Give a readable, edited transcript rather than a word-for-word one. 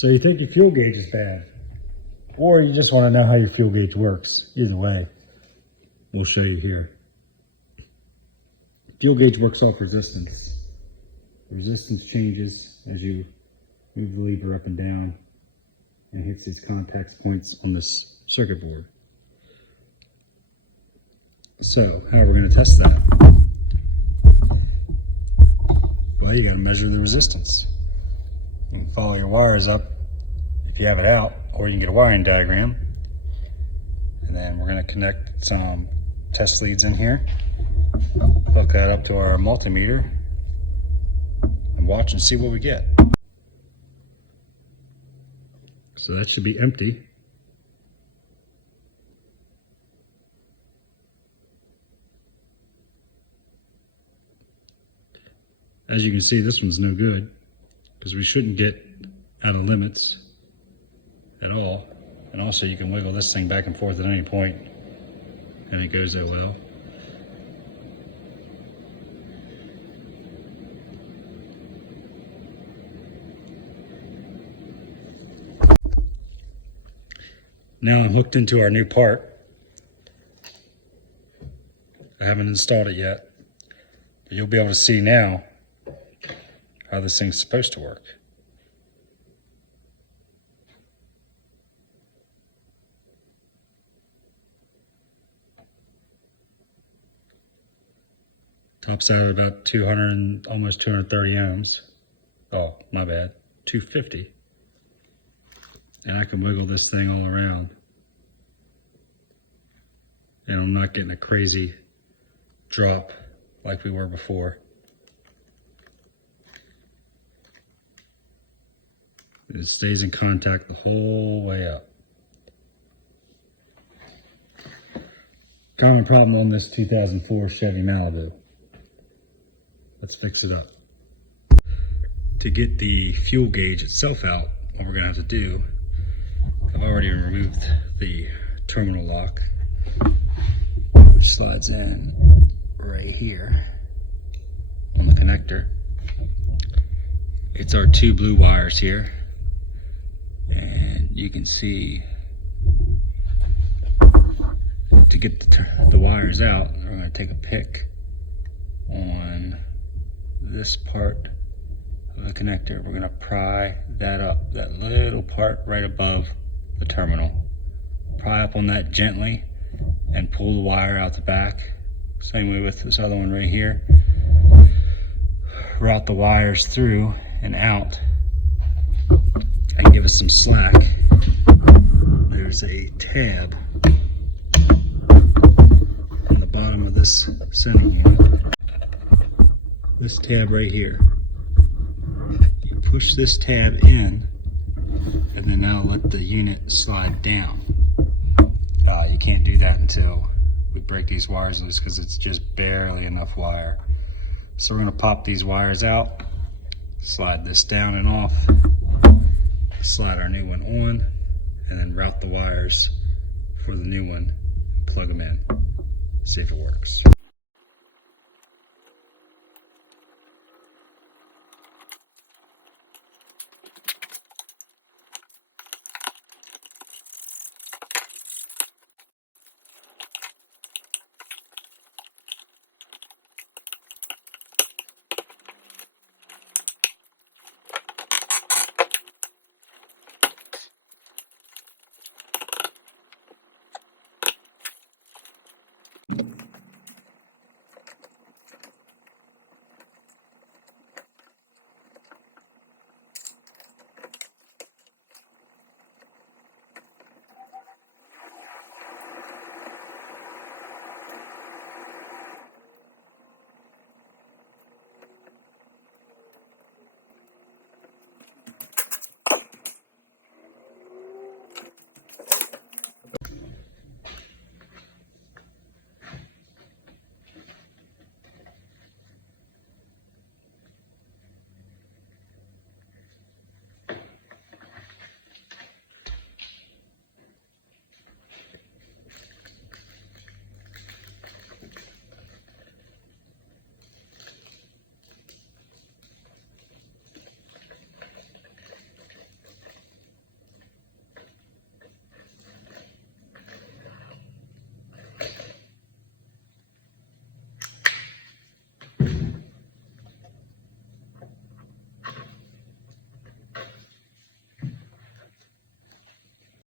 So you think your fuel gauge is bad, or you just want to know how your fuel gauge works. Either way, we'll show you here. Fuel gauge works off resistance. The resistance changes as you move the lever up and down and hits these contact points on this circuit board. So, how are we going to test that? Well, you got to measure the resistance. You can follow your wires up if you have it out, or you can get a wiring diagram. And then we're going to connect some test leads in here, hook that up to our multimeter, and watch and see what we get. So that should be empty. As you can see, this one's no good, because we shouldn't get out of limits at all. And also you can wiggle this thing back and forth at any point and it goes that well. Now I'm hooked into our new part. I haven't installed it yet, but you'll be able to see now how this thing's supposed to work. Tops out at about 200, almost 230 ohms. Oh, my bad, 250. And I can wiggle this thing all around. And I'm not getting a crazy drop like we were before. It stays in contact the whole way up. Common problem on this 2004 Chevy Malibu. Let's fix it up. To get the fuel gauge itself out, what we're gonna have to do, I've already removed the terminal lock, which slides in right here on the connector. It's our two blue wires here. And you can see, to get the wires out, we're going to take a pick on this part of the connector. We're going to pry that up, that little part right above the terminal. Pry up on that gently and pull the wire out the back. Same way with this other one right here. Route the wires through and out and give us some slack. There's a tab on the bottom of this sending unit. This tab right here. You push this tab in, and then that'll let the unit slide down. You can't do that until we break these wires loose, because it's just barely enough wire. So we're going to pop these wires out, slide this down and off, slide our new one on, and then route the wires for the new one, plug them in, see if it works.